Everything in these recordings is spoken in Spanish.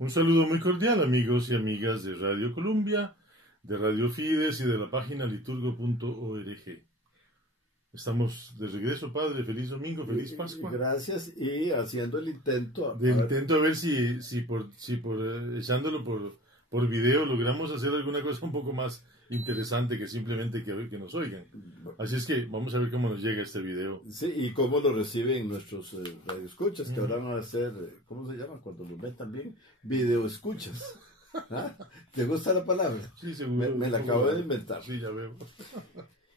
Un saludo muy cordial, amigos y amigas de Radio Columbia, de Radio Fides y de la página liturgo.org. Estamos de regreso, Padre. Feliz domingo, feliz Pascua. Gracias, y haciendo el intento. Intento a ver si echándolo por video logramos hacer alguna cosa un poco más interesante que simplemente que nos oigan. Así es que vamos a ver cómo nos llega este video. Sí, y cómo lo reciben nuestros radioescuchas, que ahora van a ser, ¿cómo se llama? Cuando los ven también, videoescuchas. ¿Ah? ¿Te gusta la palabra? Sí, seguro. Me la acabo de inventar. Sí, ya veo.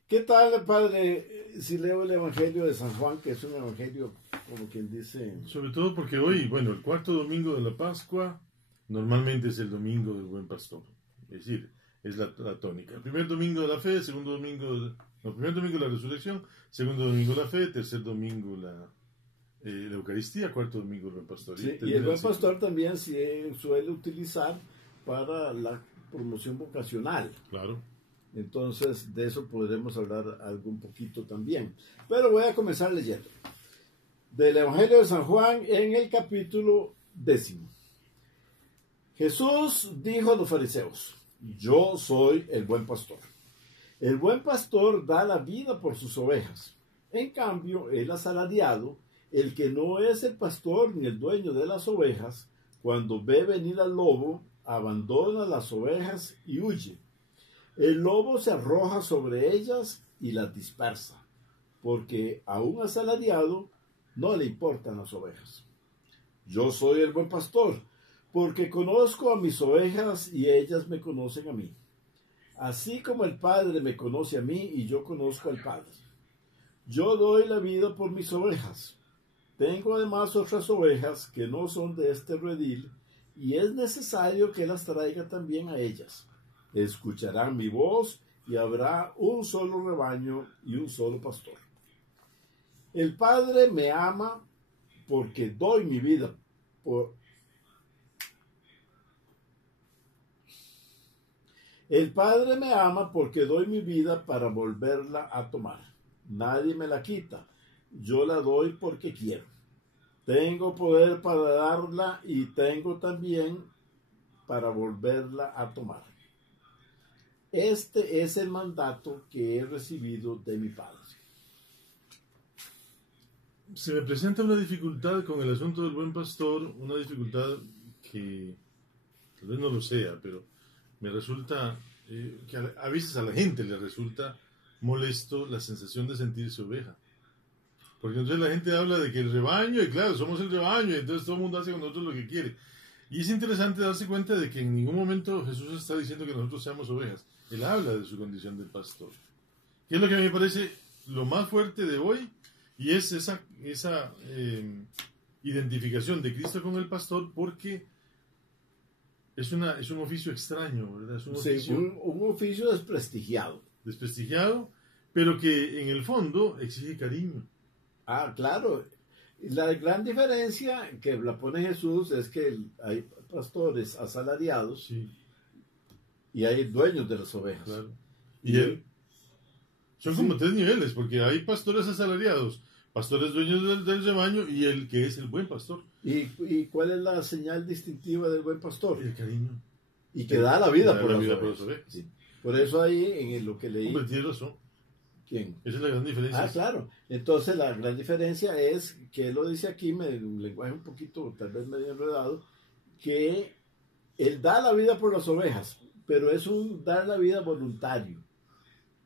¿Qué tal, Padre? Si leo el Evangelio de San Juan, que es un evangelio, como quien dice... Sobre todo porque hoy, el cuarto domingo de la Pascua, normalmente es el domingo del Buen Pastor. Es decir, es la tónica. El primer domingo de la fe, primer domingo de la resurrección, segundo domingo de la fe, tercer domingo la Eucaristía, cuarto domingo el Buen Pastor. Sí, y el Buen Pastor también se suele utilizar para la promoción vocacional. Claro. Entonces, de eso podremos hablar algo un poquito también. Pero voy a comenzar leyendo. Del Evangelio de San Juan en el capítulo 10. Jesús dijo a los fariseos: yo soy el buen pastor. El buen pastor da la vida por sus ovejas. En cambio, el asalariado, el que no es el pastor ni el dueño de las ovejas, cuando ve venir al lobo, abandona las ovejas y huye. El lobo se arroja sobre ellas y las dispersa, porque a un asalariado no le importan las ovejas. Yo soy el buen pastor, porque conozco a mis ovejas y ellas me conocen a mí. Así como el Padre me conoce a mí y yo conozco al Padre. Yo doy la vida por mis ovejas. Tengo además otras ovejas que no son de este redil, y es necesario que las traiga también a ellas. Escucharán mi voz y habrá un solo rebaño y un solo pastor. El Padre me ama porque doy mi vida por... El Padre me ama porque doy mi vida para volverla a tomar. Nadie me la quita. Yo la doy porque quiero. Tengo poder para darla y tengo también para volverla a tomar. Este es el mandato que he recibido de mi Padre. Se me presenta una dificultad con el asunto del buen pastor, una dificultad que tal vez no lo sea, pero me resulta que a veces a la gente le resulta molesto la sensación de sentirse oveja. Porque entonces la gente habla de que el rebaño, y claro, somos el rebaño, y entonces todo el mundo hace con nosotros lo que quiere. Y es interesante darse cuenta de que en ningún momento Jesús está diciendo que nosotros seamos ovejas. Él habla de su condición de pastor. ¿Qué es lo que a mí me parece lo más fuerte de hoy? Y es esa identificación de Cristo con el pastor, porque es un oficio extraño, ¿verdad? Es un oficio desprestigiado. Desprestigiado, pero que en el fondo exige cariño. Ah, claro. La gran diferencia que la pone Jesús es que hay pastores asalariados, sí, y hay dueños de las ovejas. Claro. Y él son como tres niveles, porque hay pastores asalariados, pastores dueños del rebaño y el que es el buen pastor. ¿Y cuál es la señal distintiva del buen pastor? El cariño. Y que da la vida por las ovejas. Sí. Por eso ahí en lo que leí... Hombre, tienes razón. ¿Quién? Esa es la gran diferencia. Ah, claro. Entonces la gran diferencia es que él lo dice aquí, un lenguaje un poquito, tal vez medio enredado, que él da la vida por las ovejas, pero es un dar la vida voluntario.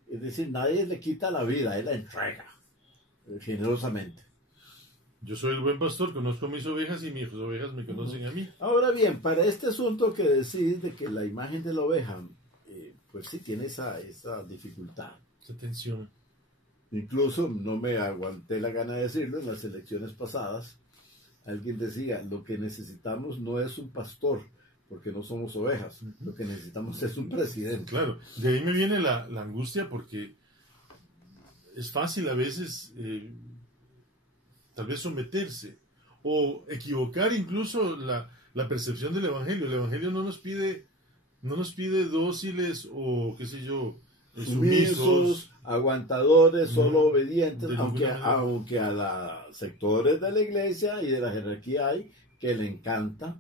Es decir, nadie le quita la vida, él la entrega generosamente. Yo soy el buen pastor, conozco mis ovejas y mis ovejas me conocen a mí. Ahora bien, para este asunto que decís de que la imagen de la oveja, pues sí tiene esa dificultad. Esa tensión. Incluso no me aguanté la gana de decirlo, en las elecciones pasadas alguien decía, lo que necesitamos no es un pastor, porque no somos ovejas, lo que necesitamos es un presidente. Claro, de ahí me viene la angustia, porque es fácil a veces tal vez someterse o equivocar incluso la percepción del Evangelio. El Evangelio no nos pide dóciles o qué sé yo, sumisos, aguantadores, solo obedientes, aunque a los sectores de la iglesia y de la jerarquía hay que le encanta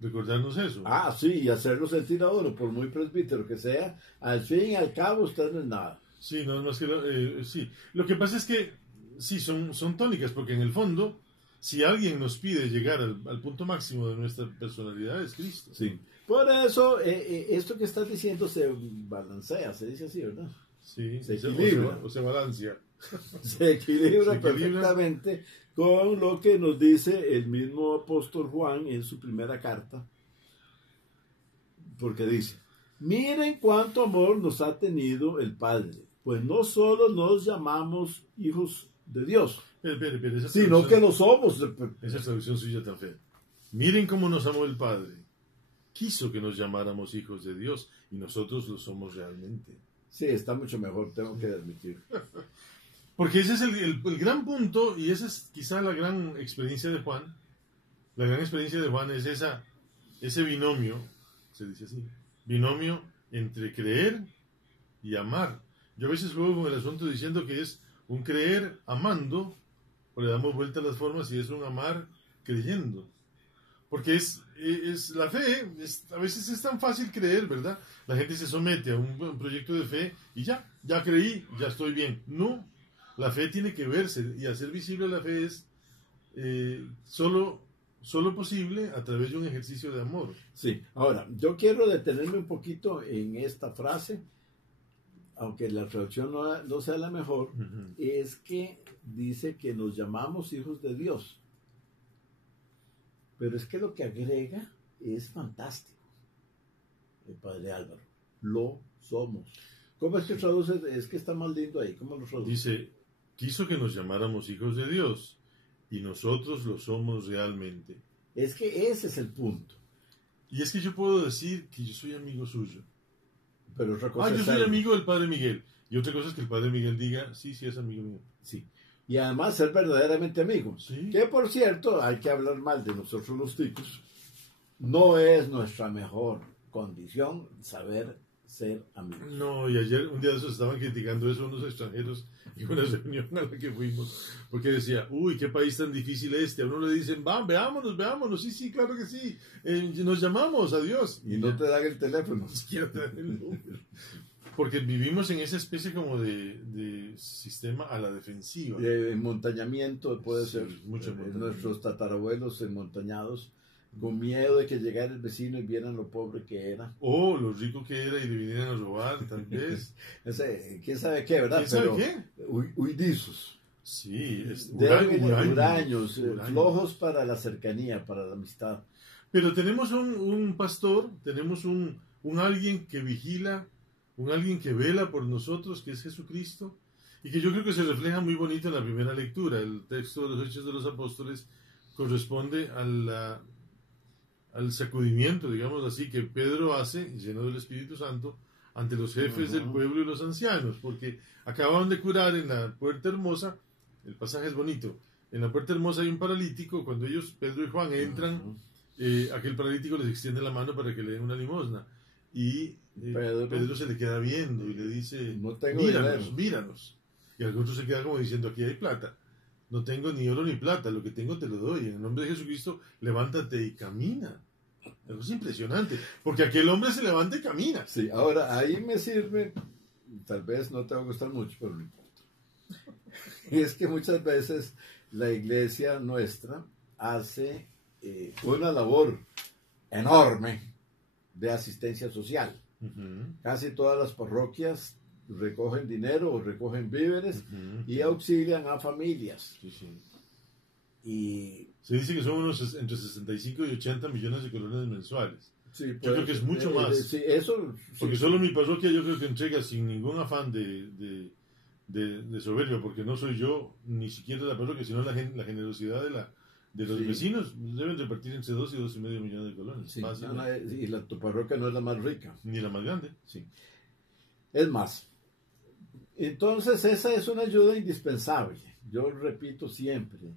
recordarnos eso. Ah, sí, y hacerlo sentir a uno, por muy presbítero que sea, al fin y al cabo usted no es nada. Sí, no es más que sí. Lo que pasa es que sí, son tónicas, porque en el fondo, si alguien nos pide llegar al punto máximo de nuestra personalidad, es Cristo. Sí. Por eso, esto que estás diciendo se balancea, se dice así, ¿verdad? Sí, Se equilibra. o se balancea. Se equilibra Se equilibra perfectamente con lo que nos dice el mismo apóstol Juan en su primera carta, porque dice: miren cuánto amor nos ha tenido el Padre, pues no solo nos llamamos hijos de Dios, Espera, esa sino que lo somos. Esa traducción suya tan fea. Miren cómo nos amó el Padre. Quiso que nos llamáramos hijos de Dios y nosotros lo somos realmente. Sí, está mucho mejor, tengo que admitir. Porque ese es el gran punto, y esa es quizá la gran experiencia de Juan. La gran experiencia de Juan es ese binomio, se dice así, binomio entre creer y amar. Yo a veces juego con el asunto diciendo que es un creer amando, o le damos vuelta a las formas, y es un amar creyendo. Porque es la fe, a veces es tan fácil creer, ¿verdad? La gente se somete a un proyecto de fe y ya creí, ya estoy bien. No, la fe tiene que verse, y hacer visible la fe es solo posible a través de un ejercicio de amor. Sí, ahora, yo quiero detenerme un poquito en esta frase, aunque la traducción no sea la mejor, es que dice que nos llamamos hijos de Dios. Pero es que lo que agrega es fantástico, el padre Álvaro. Lo somos. ¿Cómo es que traduce? Es que está más lindo ahí. ¿Cómo lo traduce? Dice, quiso que nos llamáramos hijos de Dios y nosotros lo somos realmente. Es que ese es el punto. Y es que yo puedo decir que yo soy amigo suyo. Pero otra cosa yo soy amigo del padre Miguel. Y otra cosa es que el padre Miguel diga, sí, es amigo mío. Sí. Y además ser verdaderamente amigos. Sí. Que por cierto, hay que hablar mal de nosotros los ticos. No es nuestra mejor condición saber ser amigos. No, y ayer, un día de esos, estaban criticando eso unos extranjeros en una reunión a la que fuimos, porque decía, uy, qué país tan difícil este. A uno le dicen, veámonos, sí, claro que sí, nos llamamos, adiós. Y no te dan el teléfono. Ni siquiera te dan el número. Porque vivimos en esa especie como de sistema a la defensiva. De montañamiento puede ser. Mucho nuestros tatarabuelos enmontañados, con miedo de que llegara el vecino y vieran lo pobre que era. O lo rico que era y le vinieran a robar, tal vez. ¿Quién sabe qué, verdad? ¿Quién sabe qué? Huidizos. Sí, huraños, flojos para la cercanía, para la amistad. Pero tenemos un pastor, tenemos un alguien que vigila, un alguien que vela por nosotros, que es Jesucristo, y que yo creo que se refleja muy bonito en la primera lectura. El texto de los Hechos de los Apóstoles corresponde al sacudimiento, digamos así, que Pedro hace, lleno del Espíritu Santo, ante los jefes del pueblo y los ancianos, porque acababan de curar en la Puerta Hermosa. El pasaje es bonito. En la Puerta Hermosa hay un paralítico. Cuando ellos, Pedro y Juan, entran, aquel paralítico les extiende la mano para que le den una limosna. Y Pedro se le queda viendo y le dice, no tengo míranos. Y el otro se queda como diciendo, aquí hay plata. No tengo ni oro ni plata, lo que tengo te lo doy. En el nombre de Jesucristo, levántate y camina. Eso es impresionante, porque aquel hombre se levanta y camina. Sí, ahora ahí me sirve, tal vez no te va a gustar mucho, pero no importa. Y es que muchas veces la iglesia nuestra hace una labor enorme de asistencia social. Casi todas las parroquias recogen dinero o recogen víveres y auxilian a familias. Y se dice que son unos entre 65 y 80 millones de colones mensuales. Sí, yo creo que es mucho más. Sí, eso, porque solo mi parroquia yo creo que entrega sin ningún afán de soberbia, porque no soy yo ni siquiera la parroquia, sino la generosidad de los vecinos. Deben repartir entre 2 y 2,5 millones de colones. Sí, y tu parroquia no es la más rica. Ni la más grande. Sí. Es más, entonces esa es una ayuda indispensable. Yo repito siempre,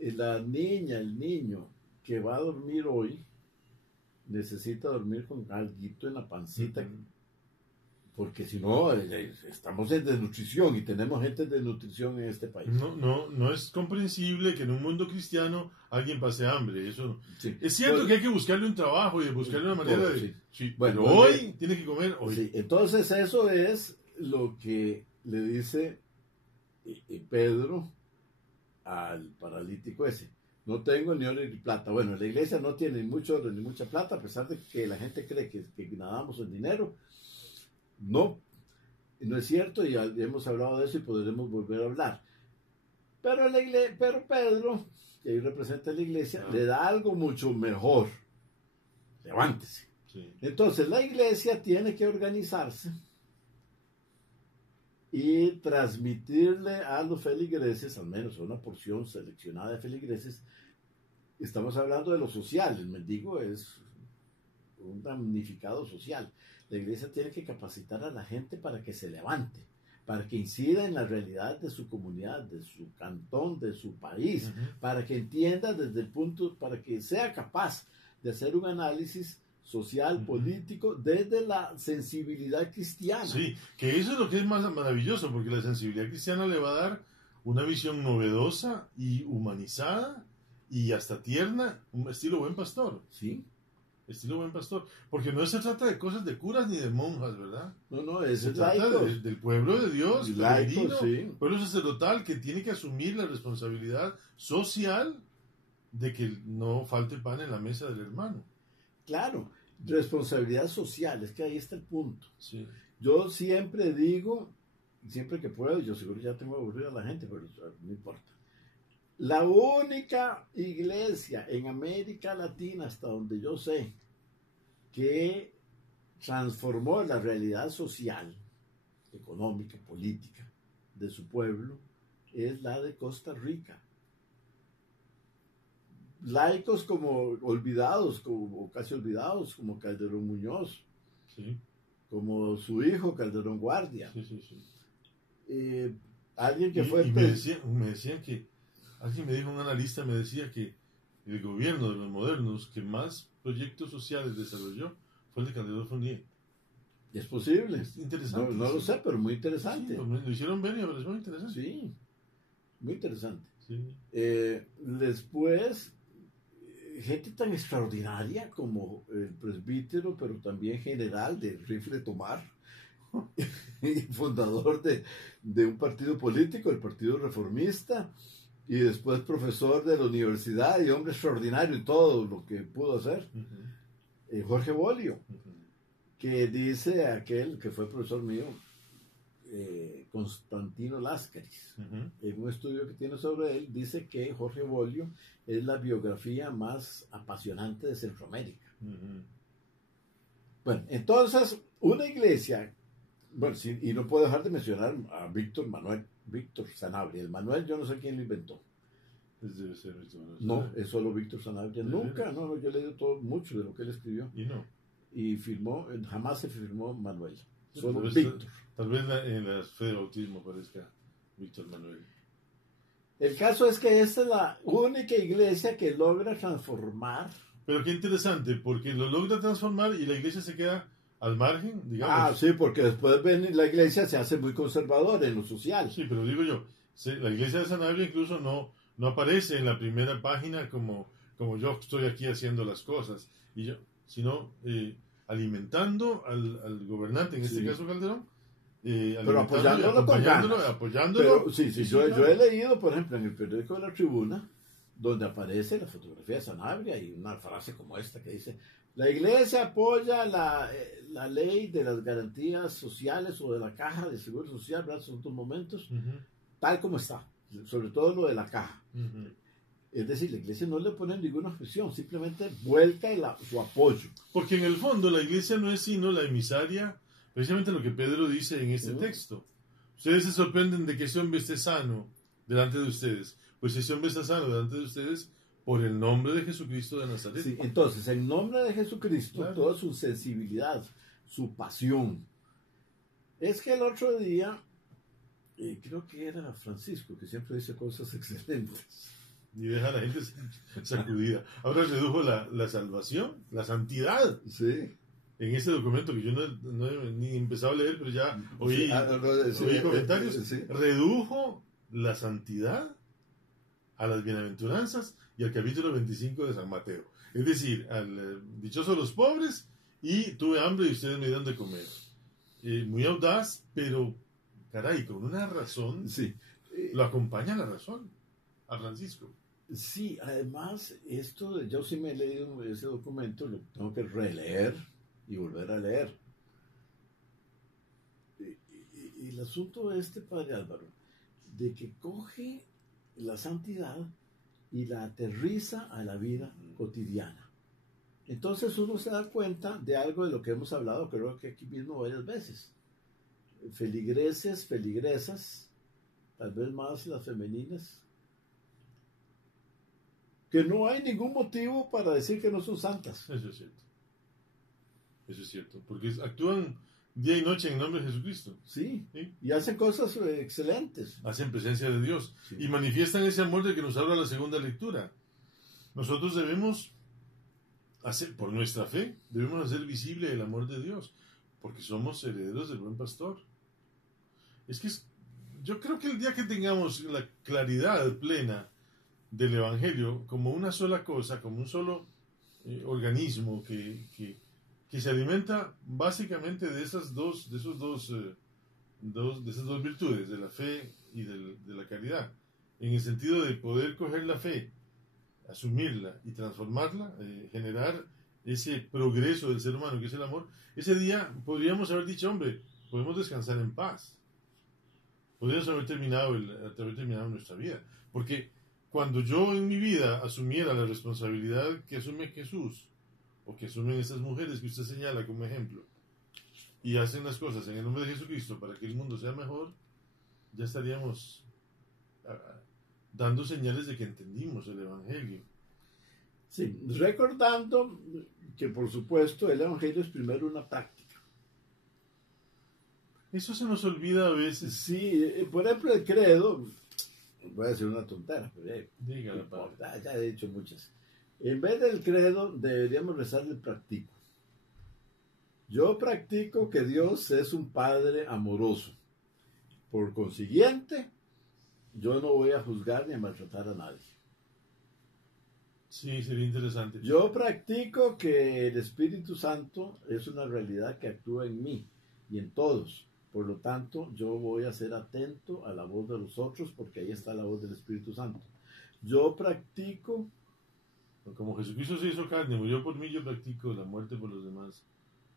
la niña, el niño que va a dormir hoy necesita dormir con alguito en la pancita, porque si no, estamos en desnutrición y tenemos gente de desnutrición en este país. No es comprensible que en un mundo cristiano alguien pase hambre. Eso Sí. es cierto que hay que buscarle un trabajo y buscarle una manera de... Sí. Sí, Bueno, pero hoy tiene que comer hoy. Sí, entonces eso es lo que le dice Pedro al paralítico ese. No tengo ni oro ni plata. Bueno, la iglesia no tiene ni mucho oro ni mucha plata, a pesar de que la gente cree que nadamos en dinero. No es cierto, y ya hemos hablado de eso y podremos volver a hablar. Pero Pedro, que ahí representa la iglesia, le da algo mucho mejor. Levántese. Sí. Entonces la iglesia tiene que organizarse y transmitirle a los feligreses, al menos a una porción seleccionada de feligreses. Estamos hablando de lo social. El mendigo es un damnificado social. La iglesia tiene que capacitar a la gente para que se levante, para que incida en la realidad de su comunidad, de su cantón, de su país, para que entienda desde el punto, para que sea capaz de hacer un análisis social, político, desde la sensibilidad cristiana. Sí, que eso es lo que es más maravilloso, porque la sensibilidad cristiana le va a dar una visión novedosa y humanizada y hasta tierna, un estilo buen pastor. Sí. Estilo buen pastor. Porque no se trata de cosas de curas ni de monjas, ¿verdad? No, se trata del pueblo de Dios, laicos, sí. Pueblo sacerdotal que tiene que asumir la responsabilidad social de que no falte pan en la mesa del hermano. Claro, responsabilidad social, es que ahí está el punto. Sí. Yo siempre digo, siempre que puedo, yo seguro ya tengo aburrido a la gente, pero no importa. La única iglesia en América Latina, hasta donde yo sé, que transformó la realidad social, económica, política de su pueblo, es la de Costa Rica. Laicos como olvidados, o casi olvidados, como Calderón Muñoz, sí. Como su hijo Calderón Guardia. Sí. Alguien que fue... Y me decían que, alguien me dijo, un analista me decía que el gobierno de los modernos que más proyectos sociales desarrolló fue el de Calderón Fournier. Es posible. Es interesante. No lo sé, pero muy interesante. Sí, lo hicieron ver y me pareció muy interesante. Sí, muy interesante. Sí. Después, gente tan extraordinaria como el presbítero, pero también general de Rifle Tomar, y fundador de un partido político, el Partido Reformista, y después profesor de la universidad y hombre extraordinario en todo lo que pudo hacer. Jorge Bolio, que dice aquel que fue profesor mío, Constantino Láscaris, en un estudio que tiene sobre él, dice que Jorge Bolio es la biografía más apasionante de Centroamérica. Bueno, entonces, una iglesia, bueno, sí, y no puedo dejar de mencionar a Víctor Sanabria. El Manuel, yo no sé quién lo inventó. Debe ser Víctor Manuel. No, es solo Víctor Sanabria. Nunca, no, yo he leído mucho de lo que él escribió. Y no. Y firmó, jamás se firmó Manuel. Solo Tal vez, Víctor. Tal vez en la fe de bautismo aparezca Víctor Manuel. El caso es que esta es la única iglesia que logra transformar. Pero qué interesante, porque lo logra transformar y la iglesia se queda al margen, digamos. Sí, porque después la iglesia se hace muy conservadora en lo social. Sí, pero digo yo, la iglesia de Sanabria incluso no aparece en la primera página como yo estoy aquí haciendo las cosas, sino alimentando al gobernante, en este caso Calderón, pero apoyándolo. Pero, sí, yo he leído, por ejemplo, en el periódico de La Tribuna, donde aparece la fotografía de Sanabria y una frase como esta que dice: la iglesia apoya la ley de las garantías sociales o de la caja de seguro social, ¿verdad? Son dos momentos, tal como está, sobre todo lo de la caja. Es decir, la iglesia no le pone ninguna objeción, simplemente vuelca su apoyo. Porque en el fondo la iglesia no es sino la emisaria, precisamente lo que Pedro dice en este texto. Ustedes se sorprenden de que ese hombre esté sano delante de ustedes. Pues ese hombre está sano delante de ustedes por el nombre de Jesucristo de Nazaret. Sí, entonces, en nombre de Jesucristo, claro, toda su sensibilidad, su pasión. Es que el otro día, creo que era Francisco, que siempre dice cosas excelentes. Y deja a la gente sacudida. Ahora redujo la salvación, la santidad. Sí. en ese documento que yo no he ni empezado a leer, pero ya oí, oí comentarios, redujo la santidad a las bienaventuranzas y al capítulo 25 de San Mateo. Es decir, al dichoso los pobres y tuve hambre y ustedes me dieron de comer. Muy audaz, pero caray, con una razón, Sí. Lo acompaña la razón a Francisco. Sí, además, yo sí me he leído ese documento, lo tengo que releer y volver a leer. Y el asunto padre Álvaro, de que coge la santidad y la aterriza a la vida cotidiana. Entonces uno se da cuenta de algo de lo que hemos hablado, creo que aquí mismo varias veces. Feligreses, feligresas, tal vez más las femeninas, que no hay ningún motivo para decir que no son santas. Eso es cierto. Eso es cierto. Porque actúan día y noche en nombre de Jesucristo. Sí. ¿Sí? Y hacen cosas excelentes. Hacen presencia de Dios. Sí. Y manifiestan ese amor del que nos habla la segunda lectura. Nosotros debemos hacer, por nuestra fe, debemos hacer visible el amor de Dios. Porque somos herederos del buen pastor. Yo creo que el día que tengamos la claridad plena del Evangelio como una sola cosa, como un solo organismo que se alimenta básicamente de esas dos virtudes, de la fe y de la caridad, en el sentido de poder coger la fe, asumirla y transformarla, generar ese progreso del ser humano que es el amor. Ese día podríamos haber dicho, hombre, podemos descansar en paz, podríamos haber terminado nuestra vida, porque cuando yo en mi vida asumiera la responsabilidad que asume Jesús, o que asumen estas mujeres que usted señala como ejemplo, y hacen las cosas en el nombre de Jesucristo para que el mundo sea mejor, ya estaríamos dando señales de que entendimos el Evangelio. Sí, recordando que por supuesto el Evangelio es primero una práctica. Eso se nos olvida a veces. Sí, por ejemplo el credo, voy a decir una tontera, pero Dígale, padre. ya he dicho muchas. En vez del credo deberíamos rezar el practico. Yo practico que Dios es un Padre amoroso. Por consiguiente, yo no voy a juzgar ni a maltratar a nadie. Sí, sería interesante. Yo practico que el Espíritu Santo es una realidad que actúa en mí y en todos. Por lo tanto, yo voy a ser atento a la voz de los otros porque ahí está la voz del Espíritu Santo. Yo practico... Como Jesucristo se hizo carne, murió por mí, yo practico la muerte por los demás.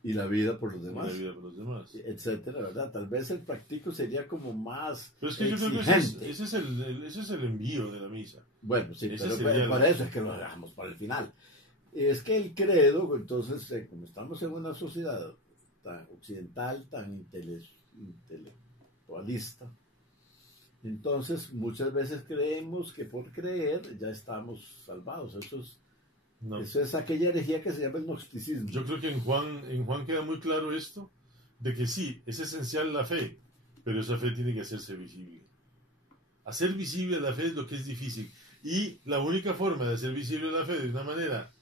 Y la vida por los demás. Y la vida por los demás. Etcétera, ¿verdad? Tal vez el practico sería como más pero es que exigente. Yo creo que ese es el envío de la misa. Bueno, sí, Ese pero por eso es que lo dejamos para el final. Es que el credo, entonces, como estamos en una sociedad tan occidental, tan intelectualista, entonces muchas veces creemos que por creer ya estamos salvados. Eso es aquella herejía que se llama el gnosticismo. Yo creo que en Juan queda muy claro esto, de que sí, es esencial la fe, pero esa fe tiene que hacerse visible. Hacer visible la fe es lo que es difícil. Y la única forma de hacer visible la fe de una manera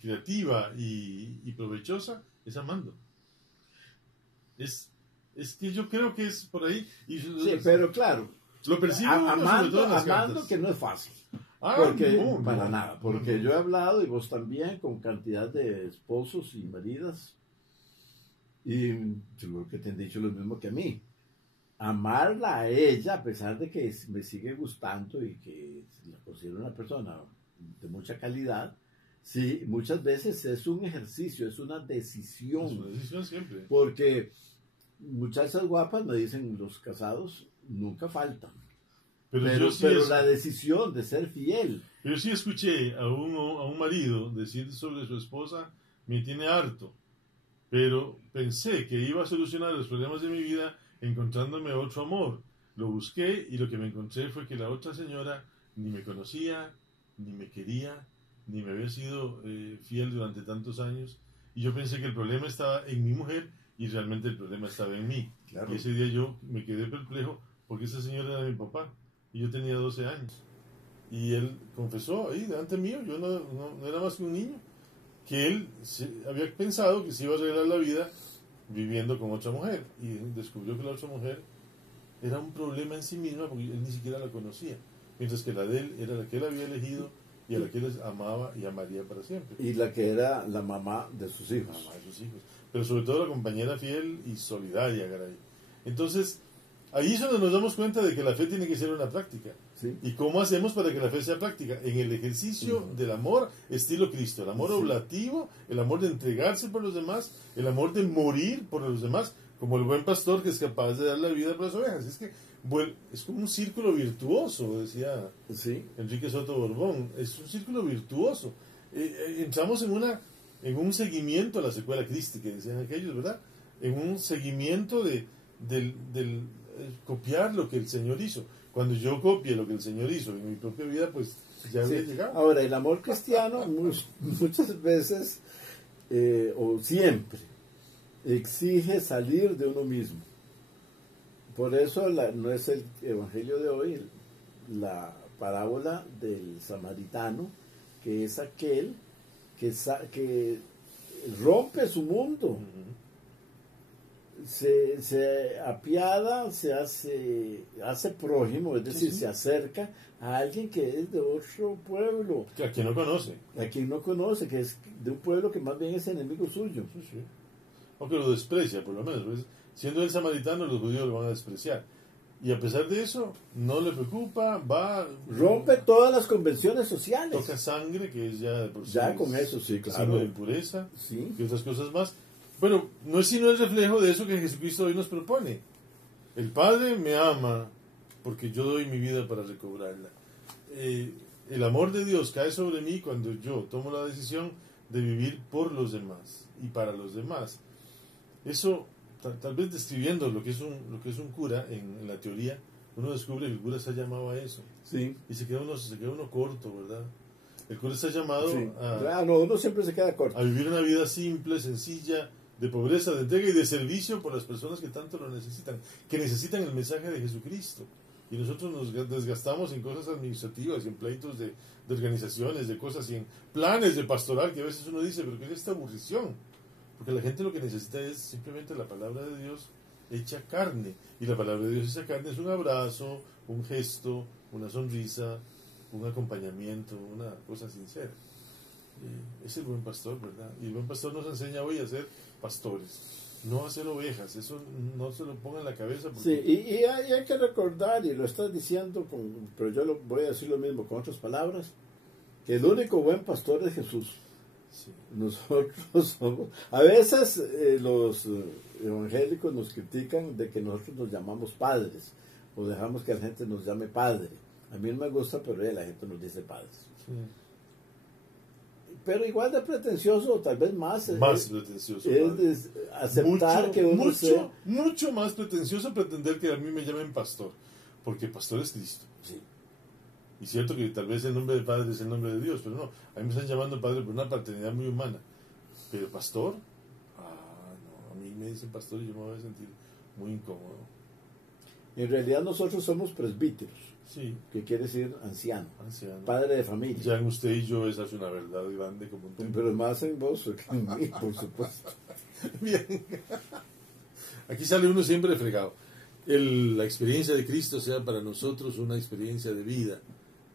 creativa y provechosa es amando. Es que yo creo que es por ahí. Sí, pero claro, lo percibo amando que no es fácil. Para nada, porque yo he hablado, y vos también, con cantidad de esposos y maridas, y seguro que te han dicho lo mismo que a mí. Amarla a ella, a pesar de que me sigue gustando y que la considero una persona de mucha calidad, sí, muchas veces es un ejercicio, es una decisión. Es una decisión siempre. Porque muchachas guapas, me dicen los casados, nunca faltan. Pero la decisión de ser fiel. Pero sí escuché a un marido decir sobre su esposa, me tiene harto, pero pensé que iba a solucionar los problemas de mi vida encontrándome otro amor. Lo busqué y lo que me encontré fue que la otra señora ni me conocía, ni me quería, ni me había sido fiel durante tantos años. Y yo pensé que el problema estaba en mi mujer y realmente el problema estaba en mí. Claro. Y ese día yo me quedé perplejo porque esa señora era mi papá y yo tenía 12 años. Y él confesó ahí delante mío, yo no era más que un niño. que él había pensado que se iba a arreglar la vida viviendo con otra mujer, y descubrió que la otra mujer era un problema en sí misma porque él ni siquiera la conocía, mientras que la de él era la que él había elegido y a la que él amaba y amaría para siempre. Y la que era la mamá de sus hijos. Mamá de sus hijos. Pero sobre todo la compañera fiel y solidaria, caray. Entonces, ahí es donde nos damos cuenta de que la fe tiene que ser una práctica. ¿Sí? ¿Y cómo hacemos para que la fe sea práctica? En el ejercicio del amor estilo Cristo, el amor oblativo, el amor de entregarse por los demás, el amor de morir por los demás, como el buen pastor que es capaz de dar la vida por las ovejas. Es que es como un círculo virtuoso, decía Enrique Soto Borbón, es un círculo virtuoso. Entramos en un seguimiento a la secuela Christi, que decían aquellos, ¿verdad? En un seguimiento del copiar lo que el Señor hizo. Cuando yo copie lo que el Señor hizo en mi propia vida, pues ya había llegado. Ahora, el amor cristiano muchas veces, o siempre, exige salir de uno mismo. Por eso no es el evangelio de hoy la parábola del samaritano, que es aquel que rompe su mundo, se apiada, se hace prójimo, es decir, se acerca a alguien que es de otro pueblo, a quien no conoce, que es de un pueblo que más bien es enemigo suyo. O que lo desprecia, por lo menos. Pues, siendo el samaritano, los judíos lo van a despreciar. Y a pesar de eso, no le preocupa, rompe todas las convenciones sociales. Toca sangre, que es ya por ya con eso, sí, claro. Signo de impureza, y otras cosas más. Bueno, no es sino el reflejo de eso que Jesucristo hoy nos propone. El Padre me ama porque yo doy mi vida para recobrarla. El amor de Dios cae sobre mí cuando yo tomo la decisión de vivir por los demás y para los demás. Eso, tal vez describiendo lo que es un cura en la teoría, uno descubre que el cura está llamado a eso. Sí. Y se queda uno corto, ¿verdad? El cura está llamado uno siempre se queda corto. A vivir una vida simple, sencilla, de pobreza, de entrega y de servicio por las personas que tanto lo necesitan, que necesitan el mensaje de Jesucristo. Y nosotros nos desgastamos en cosas administrativas, y en pleitos de organizaciones, de cosas, y en planes de pastoral, que a veces uno dice, pero ¿qué es esta aburrición? Porque la gente lo que necesita es simplemente la palabra de Dios hecha carne. Y la palabra de Dios hecha carne es un abrazo, un gesto, una sonrisa, un acompañamiento, una cosa sincera. Es el buen pastor, ¿verdad? Y el buen pastor nos enseña hoy a ser pastores, no a ser ovejas. Eso no se lo ponga en la cabeza. Sí, y hay que recordar, y lo estás diciendo, pero yo voy a decir lo mismo con otras palabras, que el único buen pastor es Jesús. Sí. Nosotros somos... A veces los evangélicos nos critican de que nosotros nos llamamos padres, o dejamos que la gente nos llame padre. A mí no me gusta, pero la gente nos dice padres. Sí. Pero igual de pretencioso, o tal vez más pretencioso. Es aceptar que uno sea... Mucho más pretencioso pretender que a mí me llamen pastor, porque pastor es Cristo. Sí. Y cierto que tal vez el nombre de padre es el nombre de Dios, pero no, a mí me están llamando padre por una paternidad muy humana. Pero pastor, no, a mí me dicen pastor y yo me voy a sentir muy incómodo. En realidad nosotros somos presbíteros. Sí. Que quiere decir anciano, padre de familia. Ya en usted y yo esa es una verdad grande como un templo. Pero más en vos que en mí, por supuesto. Bien. Aquí sale uno siempre fregado. La experiencia de Cristo sea para nosotros una experiencia de vida,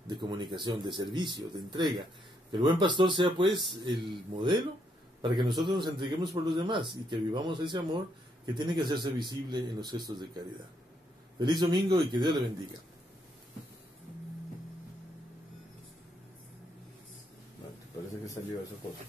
de comunicación, de servicio, de entrega. Que el buen pastor sea pues el modelo para que nosotros nos entreguemos por los demás y que vivamos ese amor que tiene que hacerse visible en los gestos de caridad. Feliz domingo y que Dios le bendiga. Parece que salió esa cosa.